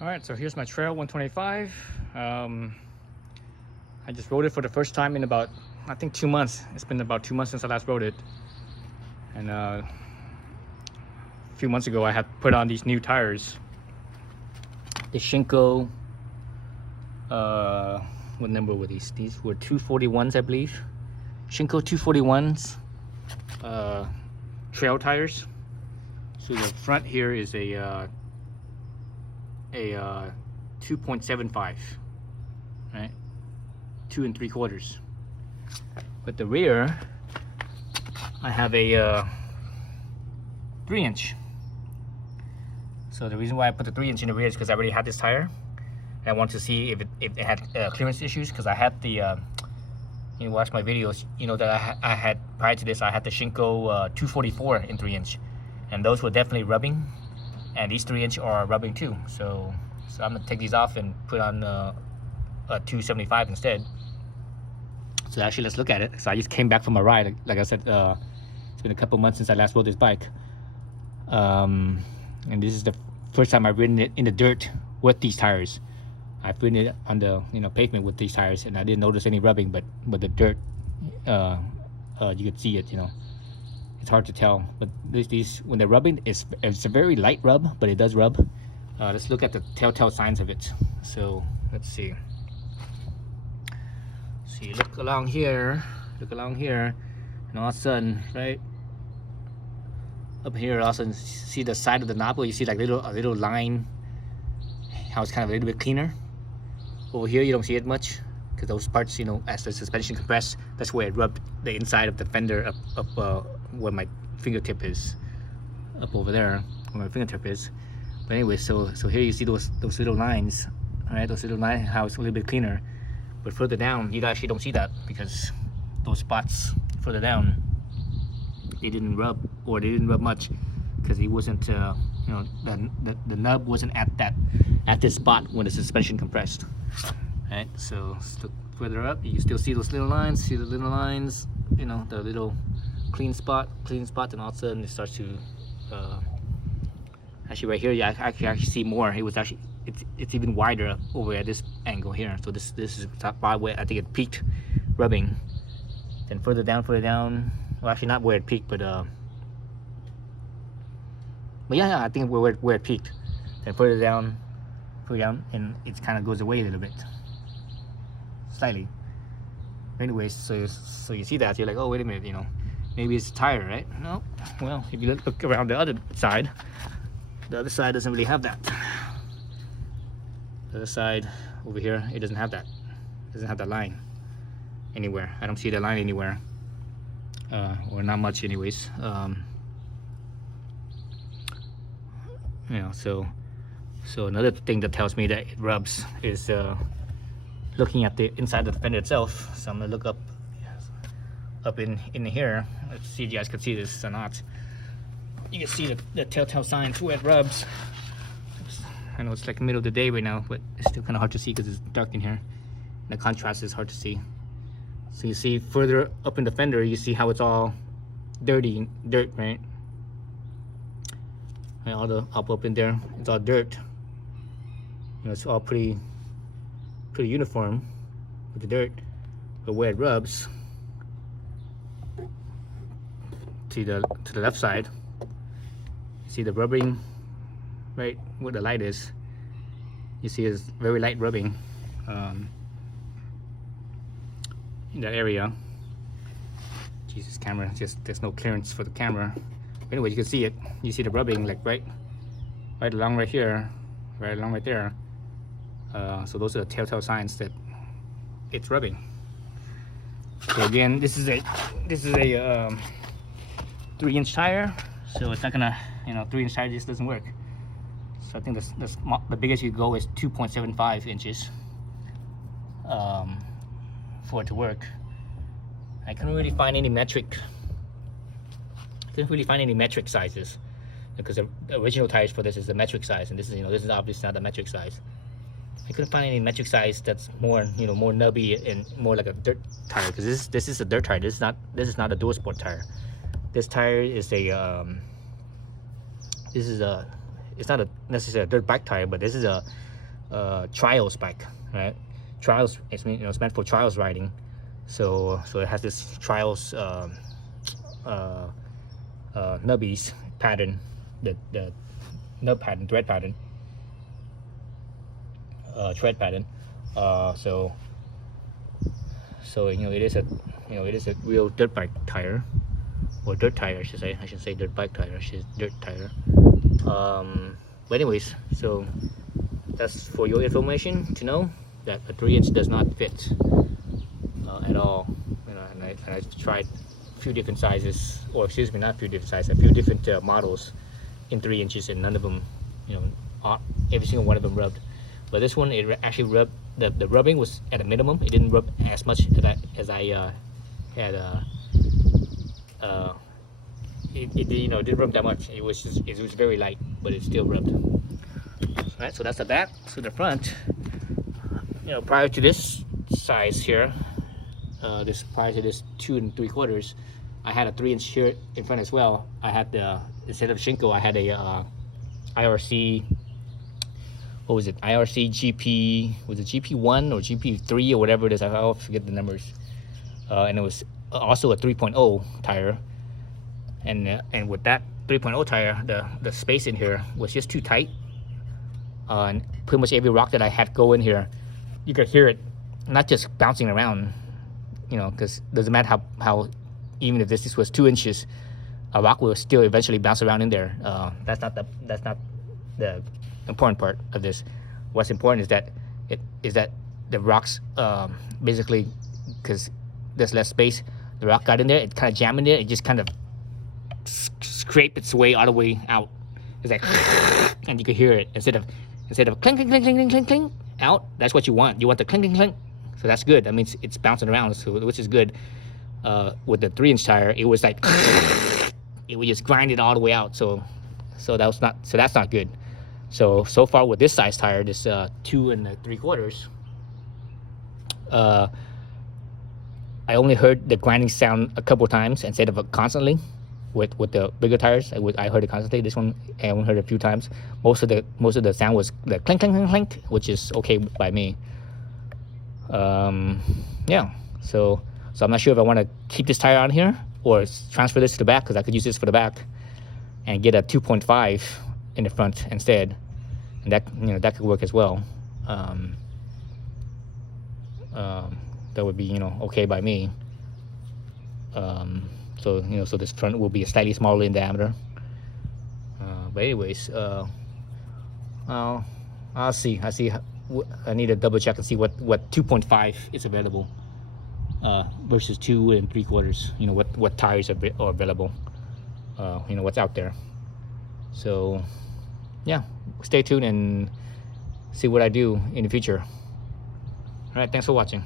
All right, so here's my trail 125. I just rode it for the first time in about, I think, 2 months. It's been about 2 months since I last rode it. And a few months ago, I had put on these new tires. The Shinko, what number were these? These were 241s, I believe. Shinko 241s, trail tires. So the front here is a 2.75, right? 2 3/4. But the rear, I have a 3-inch. So the reason why I put the 3-inch in the rear is because I already had this tire. I want to see if it had clearance issues, because I had the you watch my videos, you know that I had prior to this, I had the Shinko 244 in 3-inch, and those were definitely rubbing, and these 3-inch are rubbing too. So I'm gonna take these off and put on a 275 instead. So actually, let's look at it. So I just came back from a ride. Like I said, it's been a couple months since I last rode this bike, and this is the first time I've ridden it in the dirt with these tires. I've ridden it on the pavement with these tires, and I didn't notice any rubbing. But the dirt, you could see it. It's hard to tell. But these when they're rubbing, it's a very light rub, but it does rub. Let's look at the telltale signs of it. So let's see. So you look along here, and all of a sudden, right up here, also see the side of the knob where you see like a little line. How it's kind of a little bit cleaner. Over here, you don't see it much, because those parts, as the suspension compressed, that's where it rubbed the inside of the fender up where my fingertip is, up over there where my fingertip is. But anyway, so here you see those little lines, all right? Those little lines, how it's a little bit cleaner. But further down, you actually don't see that, because those spots further down, they didn't rub much, because it wasn't, the nub wasn't at this spot when the suspension compressed. Right, so look further up, you can still see those little lines. See the little lines, the little clean spot, and all of a sudden it starts to. Actually, right here, I actually see more. It was actually it's even wider over at this angle here. So this is the top part where I think it peaked rubbing. Then further down. Well, actually not where it peaked, but yeah, I think where it peaked. Then further down, and it kind of goes away a little bit, slightly. Anyways, so you see that, you're like, oh, wait a minute, maybe it's a tire, right? No. Well, if you look around the other side doesn't really have that. The other side over here, it doesn't have that. It doesn't have that line anywhere. I don't see the line anywhere, or not much, anyways. So another thing that tells me that it rubs is looking at the inside of the fender itself. So I'm gonna look up in here. Let's see if you guys can see this or not. You can see the telltale signs where it rubs. I know it's like the middle of the day right now, but it's still kind of hard to see because it's dark in here. The contrast is hard to see. So you see further up in the fender, you see how it's all dirt, right? And all the up in there, it's all dirt. It's all pretty uniform with the dirt. But where it rubs, to the left side, you see the rubbing right where the light is. You see it's very light rubbing in that area. Jesus, camera, just there's no clearance for the camera. Anyway, you can see it. You see the rubbing like right along right here, right along right there. So those are the telltale signs that it's rubbing. So again, this is a 3-inch tire, so it's not gonna, 3-inch tire just doesn't work. So I think the biggest you go is 2.75 inches for it to work. I couldn't really find any metric. Didn't really find any metric sizes, because the original tires for this is the metric size, and this is obviously not the metric size. I couldn't find any metric size that's more more nubby and more like a dirt tire, because this is a dirt tire. This is not a dual sport tire. This tire is it's not necessarily a dirt bike tire, but this is trials bike, right? Trials is it's meant for trials riding, so it has this trials nubbies pattern, the nub pattern, thread pattern, so it is a real dirt bike tire, or dirt tire I should say dirt bike tire, dirt tire. But anyways, so that's for your information to know that a 3-inch does not fit at all. And I tried a few different sizes, or excuse me, not a few different sizes, a few different models in 3 inches, and none of them, every single one of them rubbed. But this one, it actually rubbed. The rubbing was at a minimum. It didn't rub as much as I had. It didn't rub that much. It was very light, but it still rubbed. Alright, so that's the back. So the front, prior to this size here, prior to this 2 3/4, I had a 3-inch here in front as well. I had instead of Shinko, I had a IRC. What was it? IRC GP, was it GP1 or GP3 or whatever it is? I forget the numbers. And it was also a 3.0 tire. And with that 3.0 tire, the space in here was just too tight. And pretty much every rock that I had go in here, you could hear it not just bouncing around, because it doesn't matter how even if this was 2 inches, a rock will still eventually bounce around in there. That's not the important part of this. What's important is that the rocks, basically, because there's less space, the rock got in there, it kind of jammed in there, it just kind of scrape its way all the way out. It's like, and you could hear it instead of clink clink clink clink clink clink out. That's what you want. You want the clink clink clink. So that's good. That means it's bouncing around, which is good. With the 3-inch tire, it was like it would just grind it all the way out. So that's not good. So far with this size tire, this 2 3/4, I only heard the grinding sound a couple times instead of constantly. With the bigger tires, I heard it constantly. This one I only heard it a few times. Most of the sound was the clink clink clink clink, which is okay by me. Yeah. So I'm not sure if I want to keep this tire on here or transfer this to the back, because I could use this for the back and get a 2.5 in the front instead, and that could work as well. That would be okay by me. So this front will be slightly smaller in diameter. But anyways, I'll see. I need to double check and see what 2.5 is available versus 2 3/4. What tires are available. What's out there. So yeah, stay tuned and see what I do in the future. All right, thanks for watching.